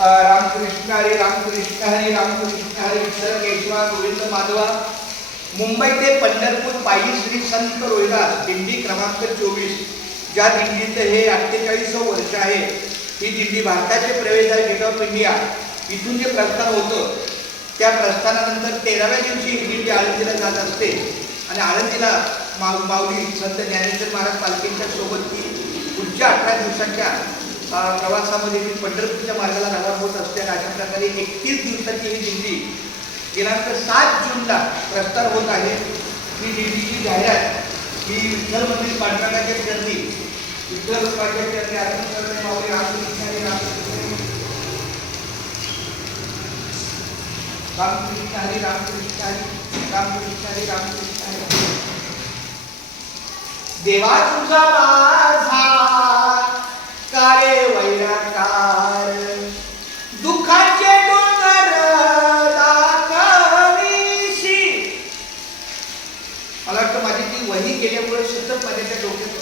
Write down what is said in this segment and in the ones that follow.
रामकृष्ण हरी रामकृष्ण हरी रामकृष्ण हरी विठ्ठल केशवा गोविंद माधवा. मुंबई ते पंढरपूर पायी श्री संत रोहिदास दिंडी क्रमांक 24, ज्या दिंडीत हे 48वं वर्ष आहे. ही दिंडी भारताचे प्रवेश आहे गेट ऑफ इंडिया. इथून जे प्रस्थान होतं त्या प्रस्थानानंतर 13व्या दिवशी ही दिंडी आळंदीला जात असते आणि आळंदीला माऊली संत ज्ञानेश्वर महाराज पालखींच्या सोबत ती पुढच्या 18 दिवसांच्या प्रवासामध्ये ती पंढरपूरच्या मार्गाला रवाना होत असते. आणि अशा प्रकारे 31 दिवसाची ही दिंडी दिनांक 7 जूनला प्रस्थान होत आहे. ही दिंडीची जाहिरात ही विठ्ठल मंदिर पांडुरंगाच्या चरणी विठ्ठल रूपाच्या चरणी अर्पण करणे माऊली रामकृष्ण हरी रामकृष्ण हरी रामकृष्ण हरी रामकृष्ण हरी रामकृष्ण हरी. देवा तुझा माझा कारे वैराकार दुःखाचे डोंगर दाखविशी. मला वाटतं माझी ती वही गेल्यामुळे सतत माझ्या त्या डोक्यात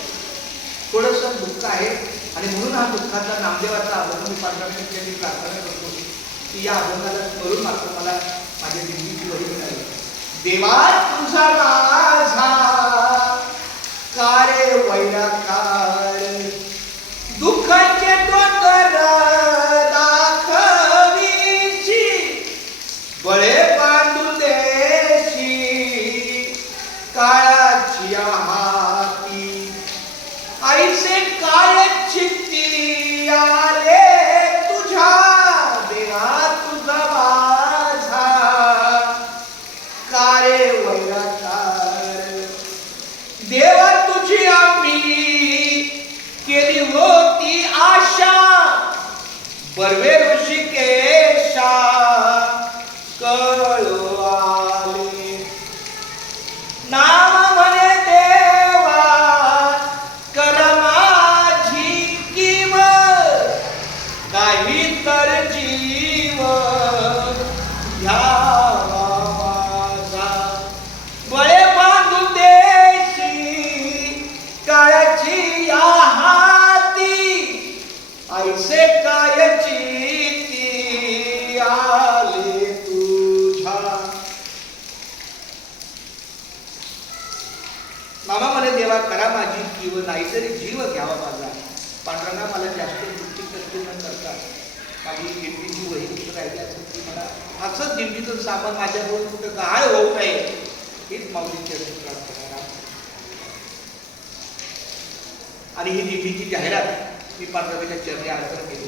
थोडंसं दुःख आहे आणि म्हणून हा दुःखाचा नामदेवाचा अभंग मी पांडुरंगाची प्रार्थना करतो की या अभंगाला स्मरून मात्र मला माझ्या दिंडीची वही मिळाली. देवा तुझा माझा कारे वैराकार दुःखाचे डोंगर दाखविशी बळे बांधून देशी काळाची हाती ऐसे काय चित्ती आले तुझ्या. देवा तुझा माझा कारे वैराकार देवा तुझी आम्ही केली होती आशा बर्वे ऋषिकेशा कळो आले. नाम म्हणे देवा कर माझी कीव काही तर जीव घ्यावा माझा. बळे बांधून देशी काळाची या हाती ऐसे कायची ती आले तुझ्या. मामा म्हणे देवा करा माझी कीव नाहीतरी जीव घ्यावा माझा. पांडुरंगा मला जास्त दृष्टी कष्ट न करता माझी दिंडीची वही कुठं राहिली असेल ती मला असंच दिंडीचं सामान माझ्याजवळ कुठं गहाळ होऊ नये हीच माऊलीची प्रार्थना. आणि ही दिंडीची जाहिरात मी पांडुरंगाच्या चरणी अर्पण केली.